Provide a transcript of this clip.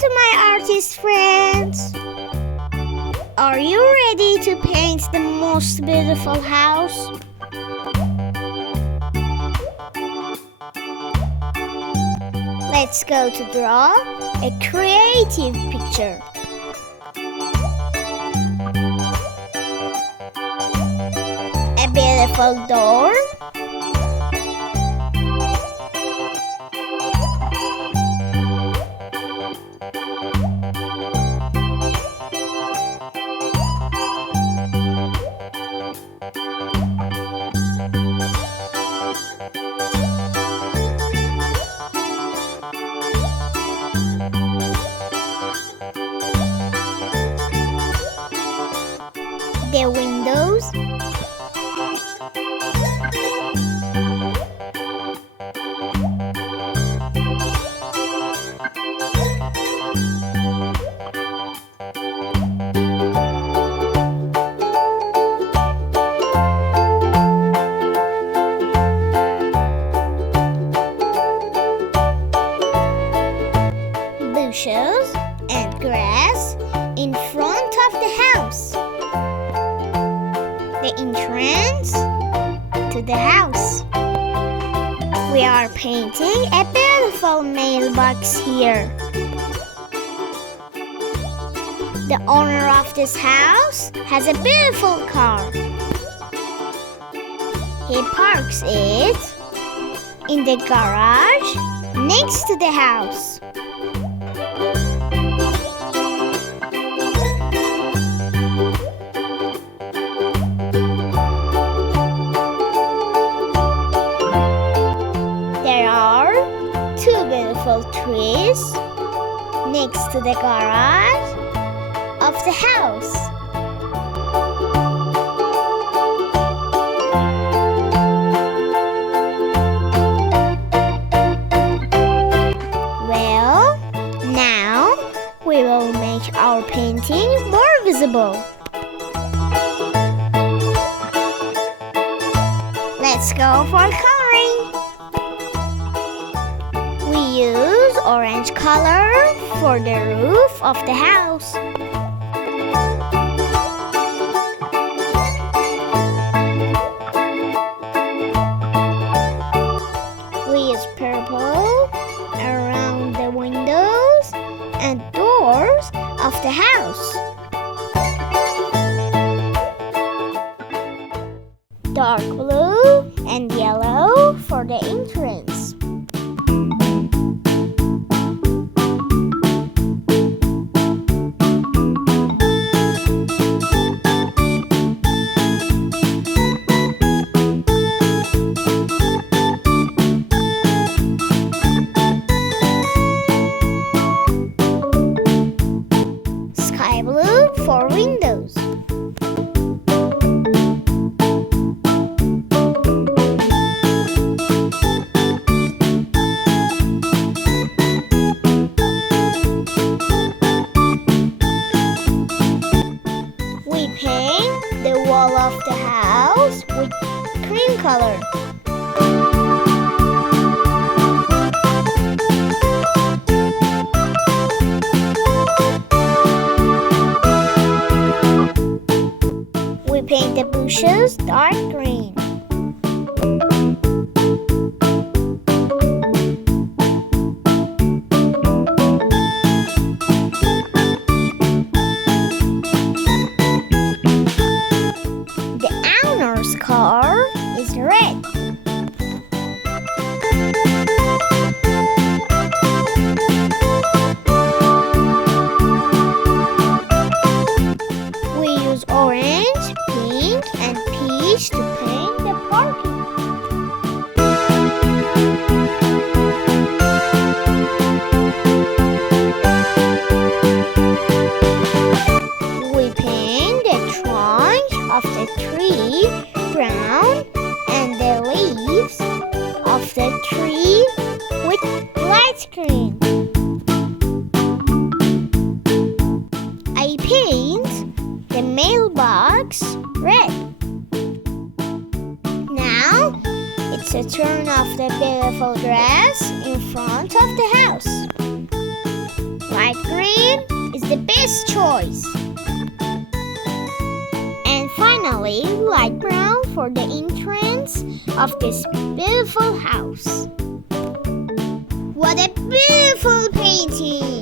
to my artist friends! Are you ready to paint the most beautiful house? Let's go to draw a creative picture. A beautiful door. The windows, bushes and grass in front of the house. The entrance to the house. We are painting a beautiful mailbox here. The owner of this house has a beautiful car. He parks it in the garage next to the house. Two beautiful trees next to the garage of the house. Well, now we will make our painting more visible. Let's go for coloring. We use orange color for the roof of the house. We use purple around the windows and doors of the house. Dark blue and yellow for the entrance. Sky blue for windows. We paint the wall of the house with cream color. We paint the bushes dark green. The owner's car is red. We use orange, pink, and peach to paint the parking. We paint the trunk of the tree brown and the leaves of the tree with light green. I paint the mailbox red. Now it's a turn of the beautiful grass in front of the house. Light green. the best choice. And finally, light brown for the entrance of this beautiful house. What a beautiful painting!